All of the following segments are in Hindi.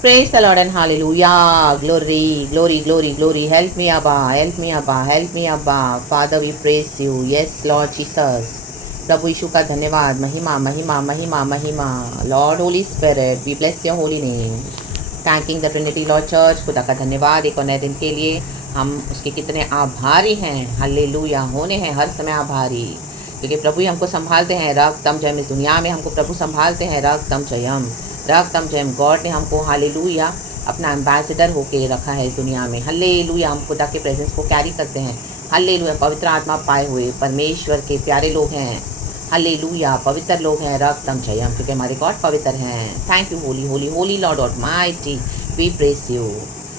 Praise the Lord and hallelujah. Glory, glory, glory, glory. Help me, Abba. Help me, Abba. Help me, Abba. Father, we praise you. Yes, Lord Jesus. प्रभु यीशु का धन्यवाद. महिमा महिमा महिमा महिमा. Lord Holy Spirit, we bless your holy name. Thanking the Trinity Lord Church. खुदा का धन्यवाद एक और नए दिन के लिए. हम उसके कितने आभारी हैं. हालेलुया. होने हैं हर समय आभारी, क्योंकि प्रभु ही हमको संभालते हैं. रक्तम जयम. इस दुनिया में हमको प्रभु संभालते हैं. रक्तम जयम. रक्तम जयम. गॉड ने हमको हालेलुया अपना एम्बेसडर होके रखा है इस दुनिया में. हालेलुया. हम खुदा के प्रेजेंस को कैरी करते हैं. हालेलुया. पवित्र आत्मा पाए हुए परमेश्वर के प्यारे लोग हैं. हालेलुया. पवित्र लोग हैं. रक्तम जयम, क्योंकि हमारे गॉड पवित्र हैं. Thank you holy holy holy Lord almighty. We praise you.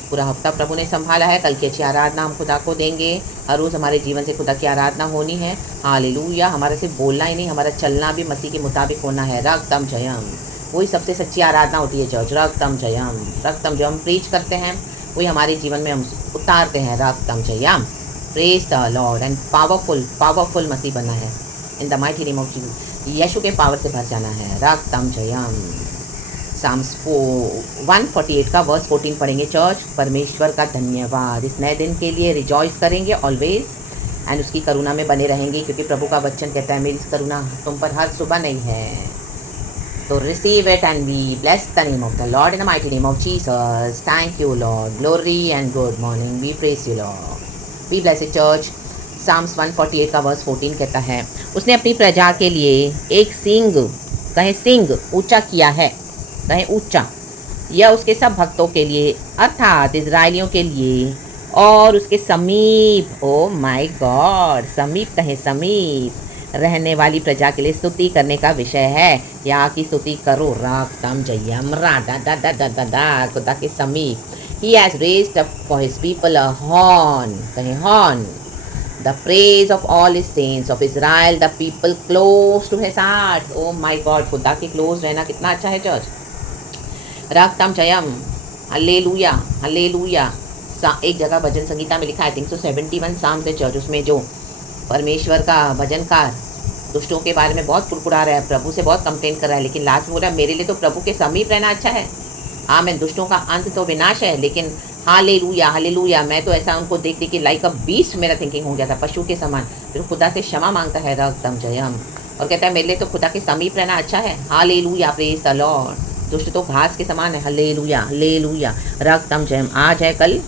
पूरा हफ्ता प्रभु ने संभाला है. कल की अच्छी आराधना हम खुदा को देंगे. हर रोज़ हमारे जीवन से खुदा की आराधना होनी है. हालेलुया. हमारा सिर्फ बोलना ही नहीं, हमारा चलना भी मसीह के मुताबिक होना है. रक्तम जयम. वही सबसे सच्ची आराधना होती है चर्च. रक्तम जयम. रक्तम जो हम प्रीच करते हैं वही हमारे जीवन में हम उतारते हैं. रक्तम जयम. Praise the Lord. And powerful powerful मसीह बनना है in the mighty name of Jesus. यीशु के पावर से भर जाना है. रक्तम जयम. साम्स 148 का वर्स 14 पढ़ेंगे चर्च. परमेश्वर का धन्यवाद इस नए दिन के लिए. रिजॉइस करेंगे ऑलवेज एंड उसकी करुणा में बने रहेंगे, क्योंकि प्रभु का वचन कहता है मेरी करुणा तुम पर हर सुबह नहीं है. So receive it and we bless the name of the Lord in the mighty name of Jesus. Thank you, Lord. Glory and good morning. We praise you, Lord. We bless you, church. Psalms 148 का वर्स 14 कहता है, उसने अपनी प्रजा के लिए एक सिंग, कहे सिंग, ऊंचा किया है. कहे ऊंचा. यह उसके सब भक्तों के लिए अर्थात इजराइलियों के लिए और उसके समीप, ओ माय गॉड, समीप कहे समीप रहने वाली प्रजा के लिए स्तुति करने का विषय है. यहाँ की स्तुति करो. रक्तम जयम. राधा दा दा दा दा दा. खुदा के समीप. He has raised up for his people a horn. कहें horn. The praise of all his saints of Israel, the people close to his heart. Oh my God, खुदा के क्लोज रहना कितना अच्छा है चर्च. रक्तम जयम. Hallelujah hallelujah. एक जगह भजन संगीता में लिखा है, थिंक सो 71 साम से चर्च, उसमें जो परमेश्वर का भजनकार दुष्टों के बारे में बहुत कुड़कुड़ा रहा है, प्रभु से बहुत कंप्लेन कर रहा है, लेकिन लास्ट में बोला मेरे लिए तो प्रभु के समीप रहना अच्छा है. हाँ, मैं दुष्टों का अंत तो विनाश है, लेकिन हालेलुया हालेलुया. मैं तो ऐसा उनको देख देख के लाइक अ बीस्ट मेरा थिंकिंग हो गया था, पशु के समान. फिर खुदा से क्षमा मांगता है. रक्तम जयम. और कहता है मेरे लिए तो खुदा के समीप रहना अच्छा है. हालेलुया. Praise the Lord. दुष्ट तो घास के समान है. Hallelujah hallelujah. रक्तम जयम. आज है कल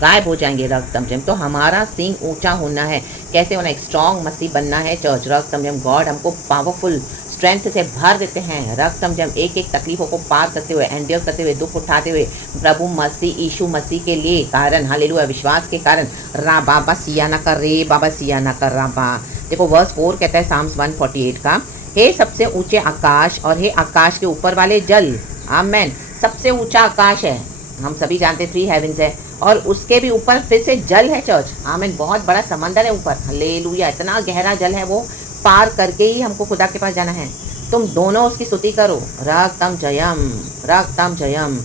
गायब हो जाएंगे. रक्तम जयम. तो हमारा सिंग ऊंचा होना है. कैसे होना? एक स्ट्रॉन्ग मसीह बनना है चर्च. रक्तम जयम. गॉड हमको पावरफुल स्ट्रेंथ से भर देते हैं. रक्तम जयम. एक एक तकलीफों को पार करते हुए, एंड्योर करते हुए, दुख उठाते हुए, प्रभु मसीह यीशु मसीह के लिए कारण, हालेलुया, विश्वास के कारण. रा बाबा सिया ना कर रे बाबा सिया ना कर राबा. देखो वर्स 4 कहता है साम्स 148 का, हे सबसे ऊंचे आकाश और हे आकाश के ऊपर वाले जल. आमेन. सबसे ऊंचा आकाश है, हम सभी जानते 3 हेवंस है, और उसके भी ऊपर फिर से जल है चर्च. आमीन. बहुत बड़ा समंदर है ऊपर. हालेलुया. इतना गहरा जल है, वो पार करके ही हमको खुदा के पास जाना है. तुम दोनों उसकी स्तुति करो. रक्तम जयम. रक्तम जयम.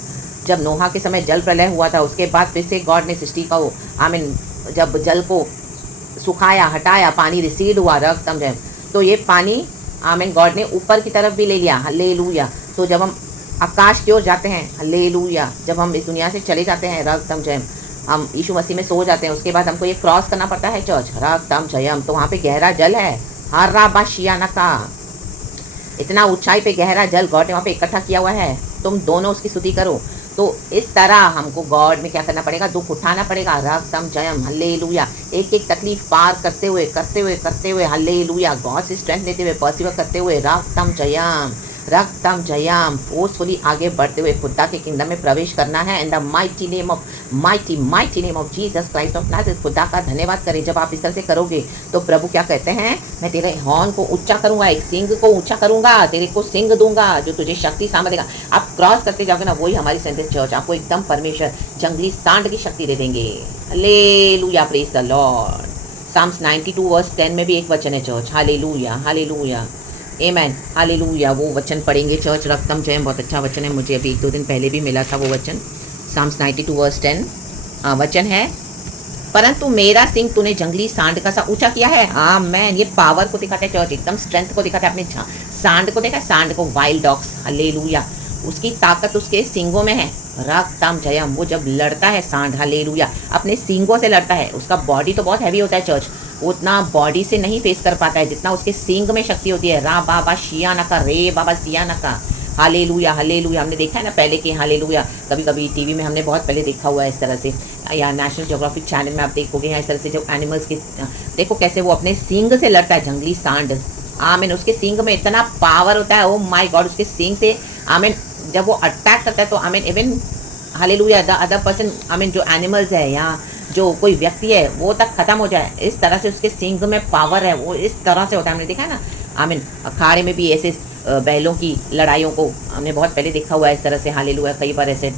जब नोहा के समय जल प्रलय हुआ था, उसके बाद फिर से गॉड ने सृष्टि का वो, आमीन, जब जल को सुखाया, हटाया, पानी रिसीड हुआ. रक्तम जयम. तो ये पानी, आमीन, गॉड ने ऊपर की तरफ भी ले लिया. हालेलुया. तो जब हम आकाश की ओर जाते हैं, हालेलुया, जब हम इस दुनिया से चले जाते हैं, रक्तम जयम, हम यीशु मसीह में सो जाते हैं, उसके बाद हमको ये क्रॉस करना पड़ता है चर्च. रक्तम जयम. तो वहाँ पे गहरा जल है. हर्रा बाशियाना का. इतना ऊंचाई पे गहरा जल गॉड ने वहाँ पे इकट्ठा किया हुआ है. तुम दोनों उसकी स्तुति करो. तो इस तरह हमको गॉड में क्या करना पड़ेगा? दुख उठाना पड़ेगा. रक्तम जयम. हालेलुया. एक एक तकलीफ पार करते हुए करते हुए करते हुए, हालेलुया, गॉड से स्ट्रेंथ लेते हुए, पर्सिवर करते हुए. रक्तम जयम. रक्तम जयम. फोर्सफुली आगे बढ़ते हुए खुदा के किंगडम में प्रवेश करना है. In the mighty name of mighty name of Jesus Christ of Nazareth. खुदा का धन्यवाद करें. जब आप इस तरह से करोगे तो प्रभु क्या कहते हैं? मैं तेरे हॉर्न को ऊंचा करूंगा, एक सिंग को ऊंचा करूंगा, तेरे को सिंग दूंगा जो तुझे शक्ति सामर्थ देगा. आप क्रॉस करते जाओगे ना, वही हमारी सेंटेंस चर्च आपको एकदम परमेश्वर जंगली सांड की शक्ति दे देंगे. Hallelujah. Praise the Lord. Psalms 92 verse 10 में भी एक वचन है church. Hallelujah hallelujah. Amen. Hallelujah. वो वचन पढ़ेंगे चर्च. रक्तम जयम. बहुत अच्छा वचन है, मुझे अभी 1-2 दिन पहले भी मिला था वो वचन. साम्स 92 वर्स 10 वचन है, परंतु मेरा सिंह तूने जंगली सांड का सा ऊंचा किया है. आमेन. ये पावर को दिखाता है चर्च, एकदम स्ट्रेंथ को दिखाता है. अपने सांड को देखा, सांड को, वाइल्ड डॉग्स. हालेलुया. उसकी ताकत उसके सींगों में है। रक्तम जयम, वो जब लड़ता है सांड, हालेलुया, अपने सींगों से लड़ता है। उसका बॉडी तो बहुत हैवी होता है चर्च, वो उतना बॉडी से नहीं फेस कर पाता है जितना उसके सींग में शक्ति होती है। रा बाबा शिया नका, रे बाबा सिया नका, हालेलुया हालेलुया। हमने देखा है ना पहले कि हालेलुया, कभी कभी टीवी में हमने बहुत पहले देखा हुआ है इस तरह से, या नेशनल ज्योग्राफिक चैनल में आप देखोगे, या इस तरह से जो एनिमल्स के, देखो कैसे वो अपने सींग से लड़ता है, जंगली सांड। आमीन, उसके सींग में इतना पावर होता है, ओ माय गॉड, उसके सींग से आमीन जब वो अटैक करता है तो आमीन even hallelujah the other person, आमीन जो एनिमल्स है या जो कोई व्यक्ति है वो तक खत्म हो जाए, इस तरह से उसके सींग में पावर है, वो इस तरह से होता है। हमने देखा है ना, आमीन अखाड़े में भी ऐसे बैलों की लड़ाइयों को हमने बहुत पहले देखा हुआ है इस तरह से, हालेलुया, कई बार ऐसे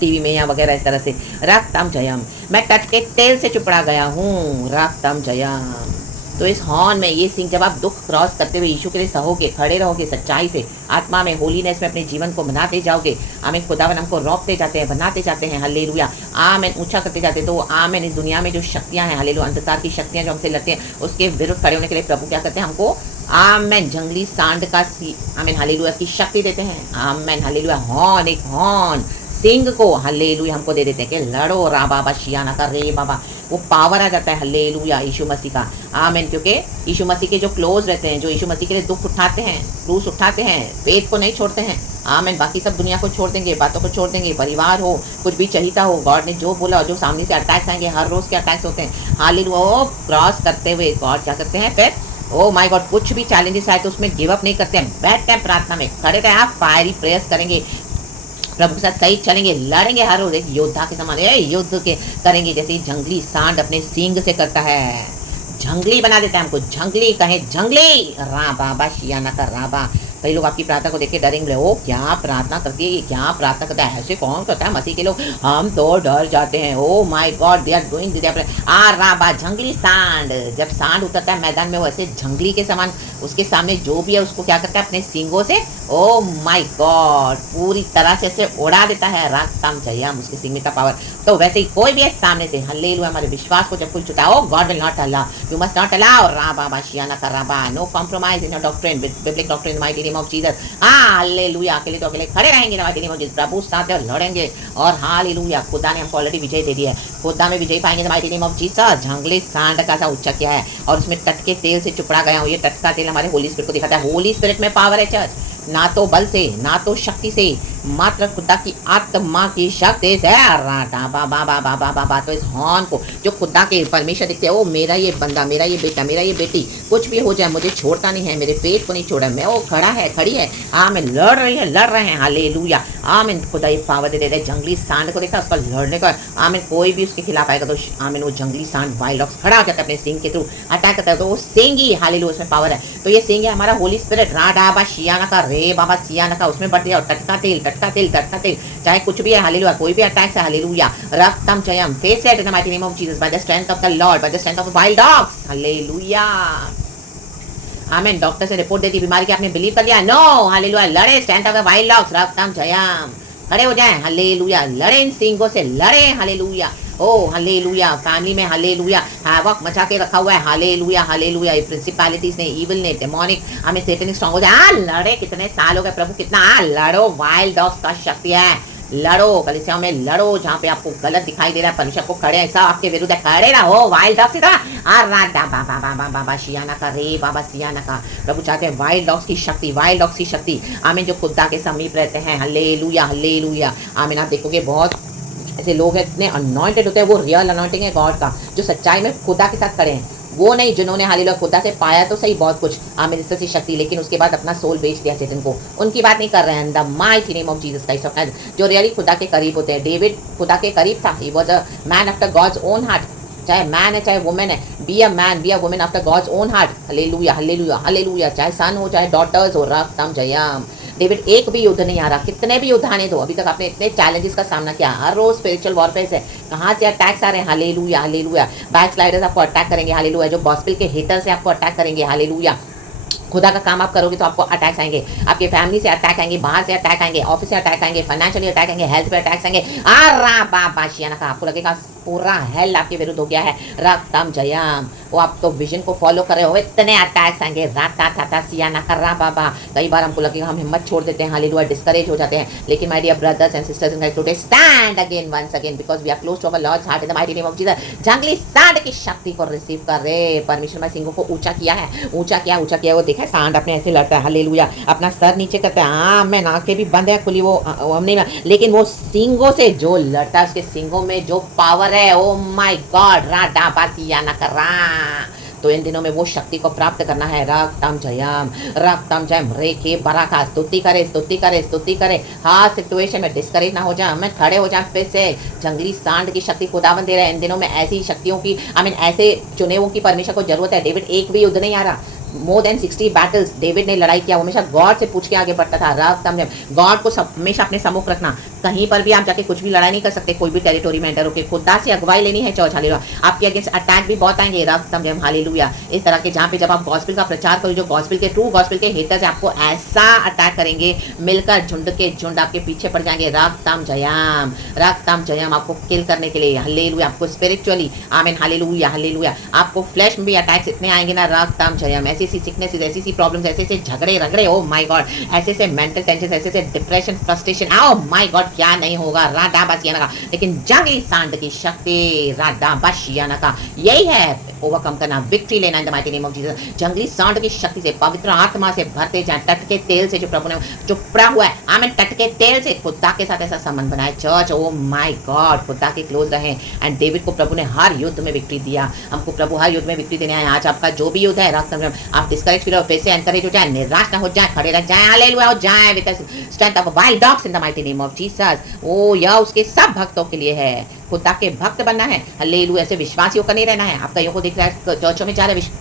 टीवी में या वगैरह इस तरह से। रक्तम जयम, मैं तट के तेल से चुपड़ा गया हूँ, रक्तम जयम। तो इस हॉर्न में ये सिंह, जब आप दुख क्रॉस करते हुए यीशु के लिए सहोगे, खड़े रहोगे सच्चाई से, आत्मा में, होलीनेस में अपने जीवन को बनाते जाओगे, आमीन, खुदावन हमको रोकते जाते हैं, बनाते जाते हैं, हालेलुया, आमीन, ऊंचा करते जाते हैं, तो आमीन इस दुनिया में जो शक्तियाँ हैं, हालेलुया, अंधकार की शक्तियाँ जो हमसे लड़ते हैं, उसके विरुद्ध खड़े होने के लिए प्रभु क्या करते हैं, हमको आमीन जंगली सांड का आमीन हालेलुया की शक्ति देते हैं। आमीन हालेलुया, हॉर्न, एक हॉर्न सिंह को हालेलुया हमको दे देते हैं कि लड़ो, रा बाबा शियाना का, रे बाबा, वो पावर आ जाता है हालेलुया यीशु मसीह का। आमीन, क्योंकि यीशु मसीह के जो क्लोज रहते हैं, जो यीशु मसीह के लिए दुख उठाते हैं, क्रूस उठाते हैं, फेथ को नहीं छोड़ते हैं, आमीन, बाकी सब दुनिया को छोड़ देंगे, बातों को छोड़ देंगे, परिवार हो, कुछ भी चाहिए हो, गॉड ने जो बोला, जो सामने से अटैक्स आएंगे, हर रोज़ के अटैक्स होते हैं, हालेलुया, क्रॉस करते हुए गॉड क्या करते हैं फिर, ओ माय गॉड, कुछ भी चैलेंजेस आए तो उसमें गिव अप नहीं करते हैं, बैठते हैं प्रार्थना में, खड़े रहे, आप फायरी प्रेयर्स करेंगे, प्रभु के साथ सही चलेंगे, लड़ेंगे, हर रोज एक योद्धा के समान युद्ध के करेंगे, जैसे जंगली सांड अपने सींग से करता है, जंगली बना देता है हमको, जंगली कहे जंगली, रा बाबा शियाना का राबा। कई लोग आपकी प्रार्थना को देख के डरेंगे, ओ क्या प्रार्थना करती है, ये क्या प्रार्थना करता है, ऐसे कौन करता है मसीह के लोग, हम तो डर जाते हैं, oh my God, they are doing this, आ राबा, जंगली सांड, जब सांड उतरता है मैदान में, वो ऐसे जंगली के समान उसके सामने जो भी है उसको क्या करता है, अपने सींगों से, ओ माय गॉड, पूरी तरह से ऐसे उड़ा देता है, रास्ताम चाहिए हम उसके सींग में का पावर। तो वैसे ही कोई भी है सामने से, हालेलुया, हमारे विश्वास को जब कोई छुटा, oh God will not allow, you must not allow, रा बाबा शियाना का राबा, no compromise in your doctrine, biblical doctrine, mighty name of Jesus, hallelujah, अकेले तो अकेले खड़े रहेंगे, माइटी नेम ऑफ जीसस, प्रभु साथ है, लड़ेंगे, और हालेलुया, खुदा ने हमको ऑलरेडी विजय दे दिया है, खुदा में विजय पाएंगे, माइटी नेम ऑफ जीसस। जंगली सांड का सा उच्चा किया है और उसमें टट के तेल से चुपड़ा गया हूँ, ये टट का तेल हमारे होली स्पिरिट को दिखाता है, होली स्पिरिट में पावर है चर्च, ना तो बल से, ना तो शक्ति से, मात्र खुदा की आत्मा की शक्ति से, बाबा। तो इस हॉर्न को जो खुदा के परमेश्वर दिखते हैं, ओ मेरा ये बंदा, मेरा ये बेटा, मेरा ये बेटी, कुछ भी हो जाए मुझे छोड़ता नहीं है, मेरे फेथ को नहीं छोड़ा, मैं वो खड़ा है, खड़ी है, आमीन, लड़ रही है, लड़ रहे हैं, हालेलुया, आमीन, खुदा ये पावर दे देता है। जंगली सांड को देखा, उसका लड़ने का, आमीन, कोई भी उसके खिलाफ आएगा तो आमीन वो जंगली सांड वाइल्ड डॉग्स खड़ा हो जाता है, अपने सिंग के थ्रू अटैक करता है, तो वो सेंगी, हालेलुया, उसमें पावर है। तो ये सेंगे हमारा होली स्पिरिट, राडा शियाना का, रे बाबा सियाना का, उसमें बढ़ दिया, और टटका तेल, टटका तेल, टटका तेल, चाहे कुछ भी है, हालेलुया, कोई भी अटैक्स है, हालेलुया, रक्तम जयम, face it in the mighty name of Jesus, by the strength of the Lord, by the strength of wild dogs, hallelujah, amen. Doctor से रिपोर्ट देती बीमारी की, आपने बिलीव कर लिया, नो, हालेलुया, लड़े, strength of the wild dogs, रक्तम जयम, खड़े हो जाए, हालेलुया, लड़े इन सिंगों से, लड़े, हालेलुया, ओ हालेलुया, फैमिली में हालेलुया हैवॉक मचा के रखा हुआ है, हालेलुया, हालेलुया, ये प्रिंसिपैलिटीज ने, इविल ने, डेमोनिक, हमें सैतानिक स्ट्रांग हो जाए, लड़े, कितने साल हो गए प्रभु, कितना लड़ो, वाइल्ड डॉग्स का शक्ति है, लड़ो, कलीसियाओं में लड़ो, जहाँ पे आपको गलत दिखाई दे रहा है, परमेश्वर को खड़े ऐसा आपके विरुद्ध खड़े रहो, वाइल्ड डॉग्स की तरह, बाबा शियाना का, रे बाबा सियाना का, प्रभु चाहते हैं वाइल्ड डॉग्स की शक्ति, वाइल्ड डॉग्स की शक्ति, आमीन, जो खुदा के समीप रहते हैं, हालेलुया, हालेलुया, आमीन। आप देखोगे बहुत ऐसे लोग हैं, इतने अनॉइंटेड होते हैं, वो रियल अनॉइंटिंग है गॉड का, जो सच्चाई में खुदा के साथ खड़े हैं, वो नहीं जिन्होंने हालेलुया खुदा से पाया तो सही बहुत कुछ, आमीन, इससे शक्ति, लेकिन उसके बाद अपना सोल बेच दिया सैतान को, उनकी बात नहीं कर रहे हैं, the mighty name of Jesus Christ, जो रियली खुदा के करीब होते हैं। डेविड खुदा के करीब था, he was a man after God's own heart, चाहे मैन है चाहे वुमेन है, be a man, be a women after God's own heart, hallelujah, hallelujah, hallelujah, चाहे सन हो चाहे डॉटर्स हो, रक्तम जयम। डेविड एक भी युद्ध नहीं आ रहा, कितने भी युद्ध आने दो, अभी तक आपने इतने चैलेंजेस का सामना किया, हर रोज स्पिरिचुअल वॉरफेयर है, कहाँ से अटैक्स आ रहे हैं, हालेलुया, हालेलुया, बैक स्लाइडर्स आपको अटैक करेंगे, हालेलुया, जो गॉस्पेल के हेटर्स हैं आपको अटैक करेंगे, हालेलुया, खुदा का काम आप करोगे तो आपको अटैक्स आएंगे, आपके फैमिली से अटैक आएंगे, बाहर से अटैक आएंगे, ऑफिस से अटैक आएंगे, फाइनेंशियली अटैक आएंगे, हेल्थ पे अटैक्स आएंगे। आपको लगेगा पूरा हेल आपके विरुद्ध हो गया है। रक्तम जयम, वो आप तो विजन को फॉलो कर रहे हो, इतने अटैक्स आएंगे। राता टाटा सियाना कर रहा बाबा। कई बार हमको लगेगा हम हिम्मत छोड़ देते हैं, हालेलुया, डिस्करेज हो जाते हैं, लेकिन my dear brothers and sisters in Christ today stand again once again because we are close to our Lord's heart in the mighty name of Jesus. जंगली सांड की शक्ति को रिसीव कर रहे। परमेश्वर में सिंहों को ऊंचा किया है, ऊंचा किया। वो देखा है सांड अपने ऐसे लड़ता है, हालेलुया, अपना सर नीचे करता है। हाँ, मैं नाकें भी बंद है खुली, वो हमने, लेकिन वो सिंगों से जो लड़ता है, उसके सिंगों में जो पावर है, ओ माय गॉड, राडा बासिया न कर रहा। तो इन दिनों में वो शक्ति को प्राप्त करना है। रक्तम जयम रेखे बराका। स्तुति करे। हाँ, सिचुएशन में डिस्करेज ना हो जाए, मैं खड़े हो जाए फिर से। जंगली सांड की शक्ति खुदावन दे रहा है इन दिनों में। ऐसी शक्तियों की ऐसे चुनेवों की परमेश्वर को जरूरत है। डेविड एक भी युद्ध नहीं आ रहा, मोर देन 60 बैटल्स डेविड ने लड़ाई किया। वो हमेशा गॉड से पूछ के आगे बढ़ता था। रक्तम गॉड को हमेशा अपने सम्मुख रखना। कहीं पर भी आप जाके कुछ भी लड़ाई नहीं कर सकते, कोई भी टेरिटोरी में एंटर होकर। खुदा से अगुवाई लेनी है चर्च, हालेलुया। आपके अगेंस्ट अटैक भी बहुत आएंगे। रक्तम जयम, हालेलुया। इस तरह के जहाँ पे जब आप गॉस्पेल का प्रचार करो, जो गॉस्पेल के ट्रू गॉस्पेल के हेटर्स है, आपको ऐसा अटैक करेंगे, मिलकर झुंड के झुंड आपके पीछे पड़ जाएंगे। रक्तम जयम आपको किल करने के लिए, हालेलुया। आपको स्पिरिचुअली, आमीन, हालेलुया। आपको फ्लैश में भी अटैक्स इतने आएंगे ना। रक्तम जयम, ऐसी सिकनेसेस, ऐसी प्रॉब्लम्स, ऐसे झगड़े रगड़े, ओ माय गॉड, ऐसे मेंटल टेंशन, ऐसे depression, frustration, O my God, क्या नहीं होगा। राडा बासियाना का, लेकिन जंगली सांड की शक्ति, राडा बासियाना का, यही है ओवरकम करना, विक्ट्री लेना इन the mighty name of Jesus. जंगली सांड की शक्ति से, पवित्र आत्मा से भरते जाए। टट के तेल से जो प्रभु ने जो पड़ा हुआ है, आमीन, टट के तेल से खुदा के साथ ऐसा संबंध बनाए चर्च। ओ माय गॉड, खुदा के क्लोज रहे। एंड डेविड को प्रभु ने हर युद्ध में विक्ट्री दिया। हमको प्रभु हर युद्ध में विक्ट्री देने आए। आज आपका जो भी युद्ध है, रक्त आप डिस्करेज फील हो, फिर से एनकरेज हो जाए, निराश ना हो जाए, खड़े रह जाए, हालेलुया, हो जाए with strength of wild dogs in the mighty name of Jesus. Oh, यह उसके सब भक्तों के लिए है। खुदा के भक्त बनना है, हालेलुया। ऐसे विश्वासियों का नहीं रहना है। आप कईयों को दिख रहा है चर्चों में जा रहे हैं,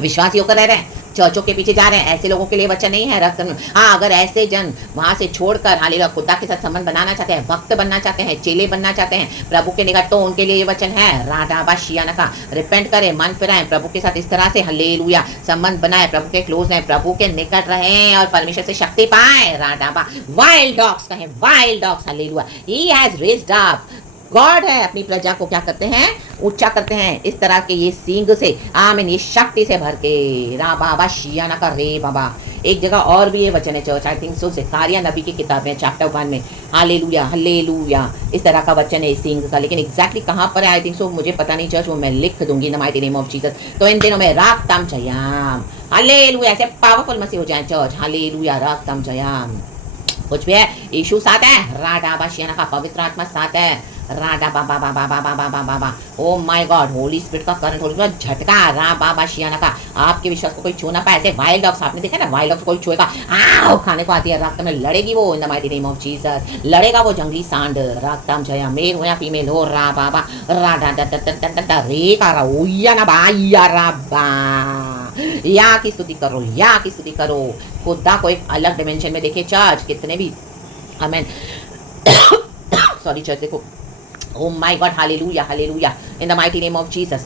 विश्वासियों का रह रहे हैं, चर्चों के पीछे जा रहे हैं, ऐसे लोगों के लिए वचन नहीं है। रक्त, हाँ, अगर ऐसे जन वहां से छोड़कर हालेलुया खुदा के साथ संबंध बनाना चाहते हैं, भक्त बनना चाहते हैं, चेले बनना चाहते हैं प्रभु के निकट, तो उनके लिए ये वचन है। राडा बाशियाना का, रिपेंट करें, मन फिराएं, प्रभु के साथ इस तरह से हालेलुया संबंध बनाए, प्रभु के क्लोज रहें, प्रभु के निकट रहें और परमेश्वर से शक्ति पाए। राडा बा, वाइल्ड डॉग्स कहें, wild dogs, hallelujah. He has raised up, God है, अपनी प्रजा को क्या करते हैं, ऊंचा करते हैं इस तरह के ये सींग से, आमीन, ये शक्ति से भर के। रा बाबा शियाना का रे बाबा। एक जगह और भी ये वचन है church, I think so Zakaria नबी की किताब है चैप्टर 1 में, हालेलुया, इस तरह का वचन है सींग का, लेकिन एग्जैक्टली कहाँ पर है आई थिंक सो मुझे पता नहीं चर्च, वो मैं लिख दूंगी इन the mighty name of Jesus. तो इन दिनों में राक्तम जयाम, हालेलुया, ऐसे पावरफुल मसीह हो जाए चर्च, हालेलुया, राक्तम जयाम। कुछ भी है, यीशु साथ है, राडा बाशियाना का, पवित्र आत्मा साथ है, राडा बाबा बाबा बाबा बाबा बाबा, oh my God, holy spirit का करंट, होली स्पिरिट झटका, रा बाबा शियाना का, आपके विश्वास को कोई छू ना पाए। ऐसे वाइल्ड डॉग्स, आपने देखा ना, वाइल्ड डॉग्स कोई छुएगा, आओ, खाने को आती है, रक्त में लड़ेगी वो, इन the mighty name of Jesus, लड़ेगा वो जंगली सांड। रक्तम जया, मेल हो या फीमेल हो, रा बाबा, राडा रे का रोया ना बाया राबा, या की स्तुति करो, या की स्तुति करो। खुदा को एक अलग डिमेंशन में देखे चर्च, कितने भी, आमीन, सॉरी चर्च, देखो, oh my God, hallelujah, in the mighty name of Jesus,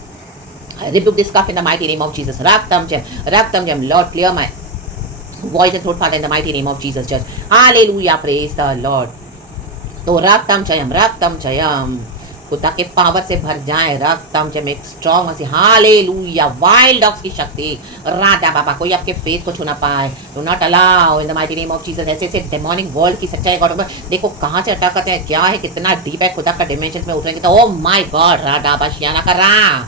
I rebuke this cough in the mighty name of Jesus. Raktam jem, Lord, clear my voice and throat, Father, in the mighty name of Jesus, church, hallelujah, praise the Lord. तो raktam jayam, खुदा के पावर से भर जाए, रक्तम जब एक स्ट्रॉन्ग मसीह, हालेलुया, वाइल्ड डॉग्स की शक्ति, राडा बाबा, कोई आपके फेथ को छूना पाए, do not allow in the mighty name of Jesus. ऐसे डेमोनिक वर्ल्ड की सच्चाई गॉड, देखो कहाँ से अटैक करते हैं, क्या है, कितना डीप है, खुदा का डिमेंशन में उतरेंगे तो ओ माय गॉड, राडा बाशियाना कर रहा,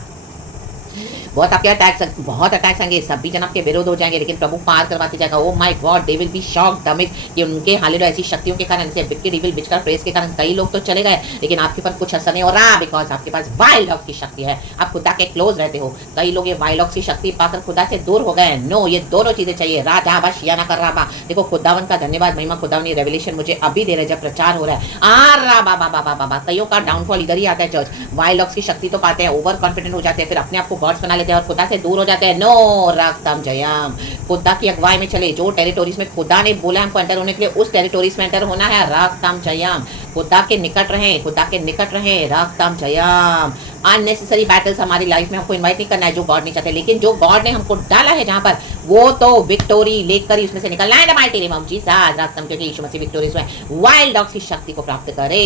बहुत आपके अटैक्स, बहुत अटैक्स आएंगे, सभी जन आपके विरोध हो जाएंगे, लेकिन प्रभु पार करवाते जाएगा। ओ my God, they will be shocked Amit कि उनके हालेलुया ऐसी शक्तियों के कारण, से विक्टिड इविल विचकर प्रेस के कारण कई लोग तो चले गए, लेकिन आपके पास कुछ असर नहीं हो रहा, बिकॉज आपके पास वाइल्ड डॉग की शक्ति है, आप खुदा के क्लोज रहते हो। कई लोग ये वाइल्ड डॉग की शक्ति पाकर खुदा से दूर हो गए। नो, ये दोनों चीजें चाहिए, राधा बा शियाना कर रहा बा। देखो खुदावन का धन्यवाद, महिमा खुदावन, ये रेवलेशन मुझे अभी दे रहे जब प्रचार हो रहा है। आ रा बाबा बाबा बाबा, कईयों का डाउनफॉल इधर ही आता है चर्च, वाइल्ड डॉग्स की शक्ति तो पाते हैं, ओवर कॉन्फिडेंट हो जाते हैं, फिर अपने आप को गॉड्स बना लेते हैं और खुदा से दूर हो जाते हैं। नो, रक्तम जयम, खुदा की अगुवाई में चले, जो टेरिटोरीज में खुदा ने बोला हमको एंटर होने के लिए, उस टेरिटोरीज में एंटर होना है। रक्तम जयम, खुदा के निकट रहे, खुदा के निकट रहे, रक्तम जयम। अननेसेसरी बैटल्स हमारी लाइफ में हमको इन्वाइट नहीं करना है, जो गॉड नहीं चाहते, लेकिन जो गॉड ने हमको डाला है जहाँ पर, वो तो विक्टोरी लेकर ही उसमें से निकलना है। माइटी नेम ऑफ जीसस रक्तम, क्योंकि यीशु मसीह विक्टोरियस हुए, वाइल्ड डॉग्स की शक्ति को प्राप्त करे।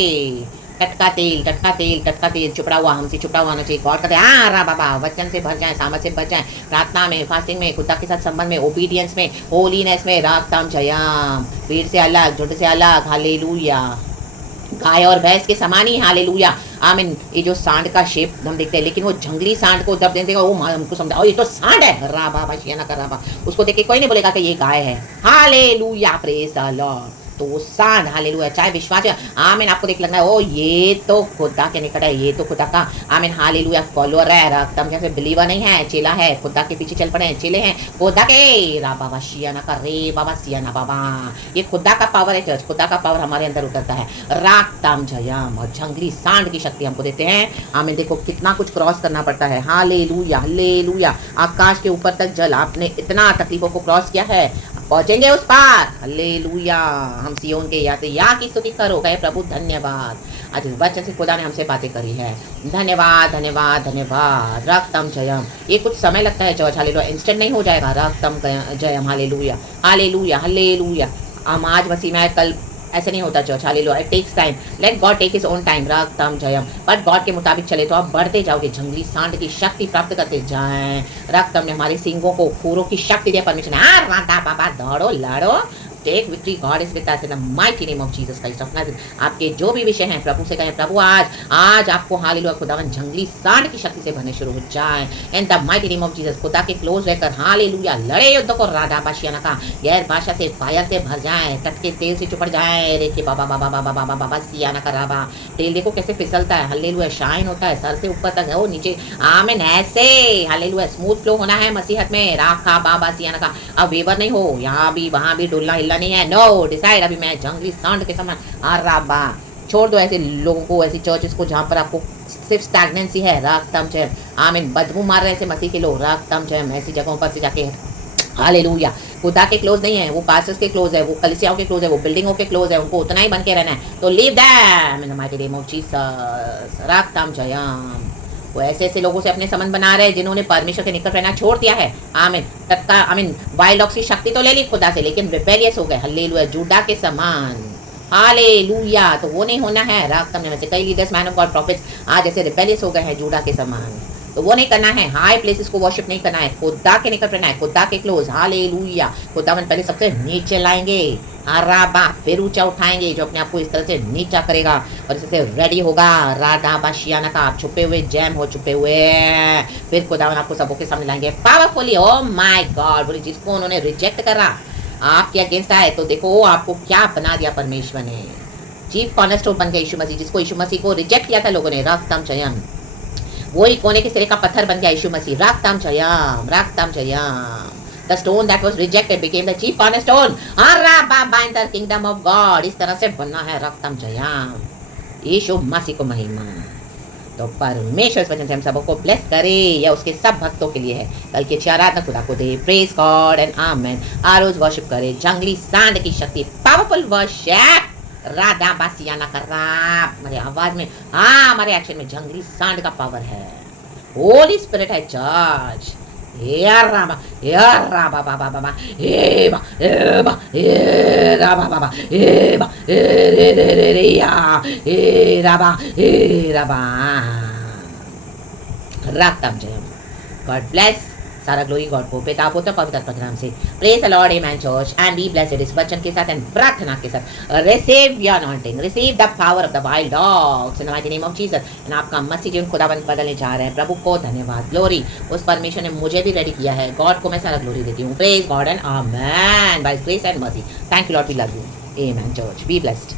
टटका तेल, टटका तेल, टटका तेल, चुपड़ा हुआ हमसे चुपड़ा हुआ होना चाहिए। गॉड कहते हैं हाँ रा बाबा, वचन से भर जाए, सामर्थ से भर जाए, प्रार्थना में, फास्टिंग में, खुदा के साथ संबंध में, ओबीडियंस में, होलीनेस में, रागताम जयम, भीड़ से अलग, झुंड से अलग, हालेलुया, गाय और भैंस के समान ही, हालेलुया, आमीन। ये जो सांड का शेप हम देखते हैं, लेकिन वो जंगली सांड को जब देखते वो हमको समझा ये तो सांड है, रा बाबा शियाना कर राबा, उसको देख के कोई नहीं बोलेगा कि ये गाय है, हालेलुया, प्रेज द लॉर्ड। तो वो सांड, हालेलुया, चाहे विश्वास है, आमीन, आपको देख लगना है ओ ये तो खुदा के निकट है, ये तो खुदा का, आमीन, हालेलुया, फॉलोअर है, रक्तम जैसे बिलीवर नहीं है, चेला है, खुदा के पीछे चल पड़े हैं, चेले हैं खुदा के, रा बाबा शियाना का रे बाबा सियाना बाबा, ये खुदा का पावर है चर्च, खुदा का पावर हमारे अंदर उतरता है, रागताम जयम, और जंगली सांड की शक्ति हमको देते हैं, आमीन। देखो कितना कुछ क्रॉस करना पड़ता है, हालेलुया, हालेलुया, आकाश के ऊपर तक जल, आपने इतना तकलीफों को क्रॉस किया है, पहुंचेंगे उस पार, हालेलुया। हम सियोन के यात्री या की स्तुति करो, कहे प्रभु धन्यवाद, आज इस वचन से खुदा ने हमसे बातें करी है, धन्यवाद धन्यवाद धन्यवाद, रक्तम जयम। ये कुछ समय लगता है चर्च, हालेलुया, इंस्टेंट नहीं हो जाएगा, रक्तम जयम, हालेलुया, हालेलुया, हालेलुया। हम आज मसीह में, कल ऐसे नहीं होता church, hallelujah, it takes time, let God take his own time, रक्तम जयम। बट गॉड के मुताबिक चले तो आप बढ़ते जाओगे, जंगली सांड की शक्ति प्राप्त करते जाएं। रक्तम ने हमारे सिंगों को, खूरों की शक्ति दिया, परमिशन है, राधा बाबा दौड़ो लड़ो, take victory, God is with us in the mighty name of Jesus Christ of Nazareth. आपके जो भी विषय हैं प्रभु से कहें, प्रभु आज आपको, हालेलुया, खुदावन जंगली सांड की शक्ति से भरने शुरू हो जाए इन the mighty name of Jesus. खुदा के क्लोज रहकर, हालेलुया, लड़े युद्ध को, राधा बाशियाना का, गैर भाषा से, फायर से भर जाए, टटके तेल से चुपड़ जाए, रेखे बाबा बाबा बाबा बाबा बाबा सियाना का राबा, तेल देखो कैसे फिसलता है, हालेलुया, शाइन होता है, सर से ऊपर तक है वो नीचे, आमीन, ऐसे, हालेलुया, स्मूथ फ्लो होना है मसीहत में, राखा बाबा सियाना का। अब वेवर नहीं हो, यहाँ भी वहाँ भी डुलना हिलना नहीं है, नो डिसाइड, अभी मैं जंगली सांड के समान, राबा, छोड़ दो ऐसे लोगों को, ऐसी चर्चेस को जहाँ पर आपको सिर्फ स्टैग्नेंसी है, रागतम जयम, आमीन, बदबू मार रहे ऐसे मसीह के लोग, रागतम जयम, ऐसी जगहों पर से जाके, हालेलुया, खुदा के क्लोज नहीं है, वो पास्टर्स के क्लोज है, वो कलीसियाओं के क्लोज है, वो बिल्डिंगों के क्लोज है, उनको उतना ही बन के रहना है, तो leave them in the mighty name of Jesus, रागतम जयम। वो ऐसे ऐसे लोगों से अपने संबंध बना रहे हैं जिन्होंने परमेश्वर के निकट रहना छोड़ दिया है, आमीन, तत्काल, आमीन, वाइल्ड डॉग्स की शक्ति तो ले ली खुदा से, लेकिन रिबेलियस हो गए, हालेलुया, जूडा के समान, हालेलुया, तो वो नहीं होना है, रागतम ने, वैसे कई leaders, man of God, profits आज ऐसे रिबेलियस हो गए हैं जूडा के समान, तो वो नहीं करना है, हाई प्लेसेस को वर्शिप नहीं करना है, खुदा के निकट रहना है, खुदा के क्लोज, हालेलुया। खुदावन पहले सबसे नीचे लाएंगे, आराबा, फिर ऊंचा उठाएंगे, जो अपने आप को इस तरह से नीचा करेगा और इससे रेडी होगा, राधा बाशियाना का, आप छुपे हुए जैम हो, छुपे हुए, फिर खुदावन आपको सबों के सामने लाएंगे पावरफुली, ओ माय गॉड, बोले जिसको उन्होंने रिजेक्ट करा, आपके अगेंस्ट आए, तो देखो आपको क्या बना दिया परमेश्वर ने, चीफ कॉर्नरस्टोन बन गए यीशु मसीह, जिसको यीशु मसीह को रिजेक्ट किया था लोगों ने, रक्तम जयम, वही कोने के सिरे का पत्थर बन गया यीशु मसीह, रागताम Jayam, रागताम Jayam. The stone that was rejected became the chief cornerstone. In the kingdom of God. इस तरह से बनना है, रागताम जयम, यीशु मसीह को महिमा। तो परमेश्वर इस वचन से हम सबको ब्लेस करे, या उसके सब भक्तों के लिए है, कल की अच्छी आराधना खुदा को दे, प्रेज गॉड एंड आमेन। रोज वर्शिप करे, जंगली सांड की शक्ति, पावरफुल वर्शिप, राधा बासियाना कर रहा, हमारे आवाज में, हाँ, हमारे एक्शन में जंगली सांड का पावर है, होली स्पिरिट है चर्च, यार राबा बाबा बाबा, ए बा ए बा ए राबा बाबा, ए बा ए रे रे रे रे या, ए राबा रागताम जयम। गॉड ब्लेस, सारा ग्लोरी गॉड को, पिता पुत्र पवित्र आत्मा के नाम से, praise the Lord, amen church, and be blessed इस वचन के साथ एंड प्रार्थना के साथ, receive your anointing, receive the power of the wild dogs in the mighty name of Jesus. And आपका मसीह जीवन खुदाबंद बदलने जा रहे हैं, प्रभु को धन्यवाद, ग्लोरी, उस परमेश्वर ने मुझे भी रेडी किया है, गॉड को मैं सारा ग्लोरी देती हूँ, praise God and amen, by grace and mercy, thank you Lord, we love you, amen church, be blessed.